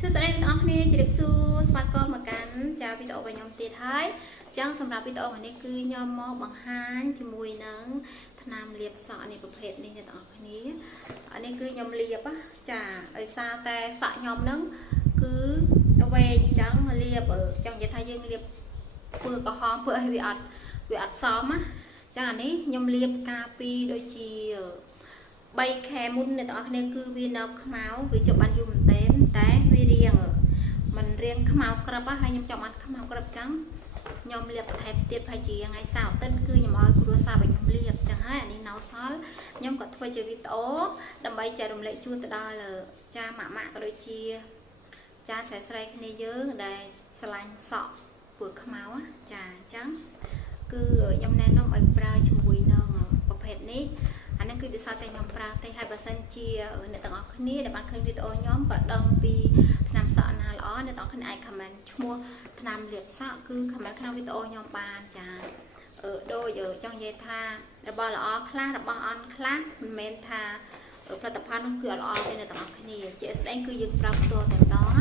សួស្តីអ្នកនរគ្នាជម្រាបសួរស្វាគមន៍មកកាន់ចាវីដេអូរបស់ខ្ញុំទៀតហើយចឹងសម្រាប់វីដេអូនេះគឺខ្ញុំមកបង្ហាញជាមួយនឹងថ្នាំលាបសក់នេះប្រភេទនេះអ្នកនរគ្នានេះគឺខ្ញុំលាបចាដោយសារតែសក់ខ្ញុំហ្នឹងគឺវែងចឹងលាបចឹងនិយាយថាយើងលាបធ្វើក្រហមធ្វើឲ្យវាអត់សមណាចឹងអានេះខ្ញុំលាបការពីដូចជា3 ខែមុនអ្នកនរគ្នាគឺវានៅខ្មៅវាជាបានយូរមែនទែនតែវារៀងមិនរៀងខ្មៅក្រឹបហើយខ្ញុំចង់បានខ្មៅក្រឹបចឹងខ្ញុំលាបបន្ថែមទៀតប្រហែលជាថ្ងៃសៅរ៍ទឹកគឺខ្ញុំឲ្យគ្រួសាររបស់ខ្ញុំលាបចឹងហើយអានេះនៅសល់ខ្ញុំក៏ធ្វើជាវីដេអូដើម្បីចែករំលែកជូនទៅដល់ចាម៉ាក់ក៏ដូចជាចាស្រីគ្នាយើងដែលឆ្លាញ់សក់ពណ៌ខ្មៅចាអញ្ចឹងគឺខ្ញុំណែនាំឲ្យប្រើជាមួយនឹងប្រភេទនេះអានេះគឺដោយសារតែខ្ញុំប្រើទេហើយបើសិនជាអ្នកទាំងអស់គ្នាដែលបានឃើញវីដេអូខ្ញុំក៏ដឹងពីថ្នាំសក់ណាល្អអ្នកទាំងអស់គ្នាអាច comment ឈ្មោះថ្នាំលាបសក់គឺ comment ក្នុងវីដេអូខ្ញុំបានចាដូចចង់និយាយថារបស់ល្អខ្លះរបស់អន់ខ្លះមិនមែនថាផលិតផលនោះគឺល្អទេអ្នកទាំងអស់គ្នាជាស្ដែងគឺយើងប្រើផ្ទាល់តែម្ដង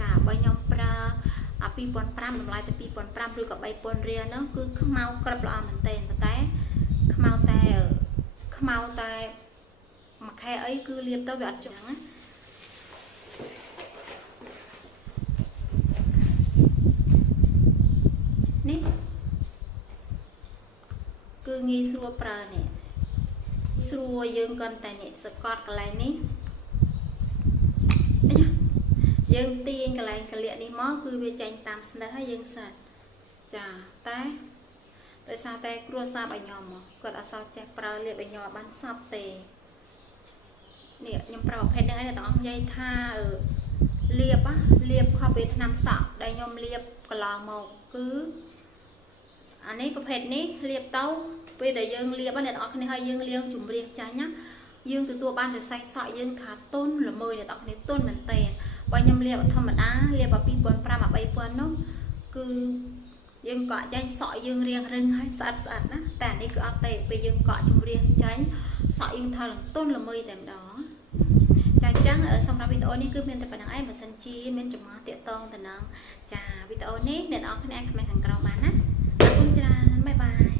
ចាបើខ្ញុំប្រើ2005តម្លៃទៅ2005ឬក៏3000រៀលហ្នឹងគឺខ្មៅក្រឹបល្អមែនទែនតែខ្មៅតែមួយខែអីគឺលាបទៅវាអត់ចង់ណានេះគឺងាយស្រួលប្រើនេះស្រួលយើងគាត់តែនេះសកត់កន្លែងនេះយើងទាញកន្លែងកលៀកនេះមកគឺវាចេញតាមស្និតហើយយើងសាច់ចាតែដោយសារតែគ្រួសាររបស់ខ្ញុំគាត់អត់សូវចេះប្រើលាបឲ្យខ្ញុំបានសពទេនេះខ្ញុំប្រើប្រភេទហ្នឹងឯងអ្នកទាំងអស់និយាយថាលាបខុសពីថ្នាំសក់ដែលខ្ញុំលាបកន្លងមកគឺអានេះប្រភេទនេះលាបទៅពេលដែលយើងលាបអ្នកទាំងអស់គ្នាហើយយើងលាងជំរះចាញ់ណាយើងទទួលបានតែសាច់សក់យើងថាទុនល្មើអ្នកទាំងអស់គ្នាទុនមែនតើបើខ្ញុំលាបធម្មតាលាបពី2005 3000នោះគឺយើងកក់ចាញ់សក់យើងរៀងរឹងហើយស្អាតណាតែអានេះគឺអត់ទេពេលយើងកក់ជំរះចាញ់សក់យើងថាឡើងទុនល្មើតែម្ដងចាអញ្ចឹងសម្រាប់វីដេអូនេះគឺមានតែប៉ុណ្្នឹងឯងបើសិនជាមានចម្ងល់តាក់ទងទៅនឹងចាវីដេអូនេះអ្នកនរគ្នាអាច comment ខាងក្រោមបានណាអរគុណច្រើនបាយបាយ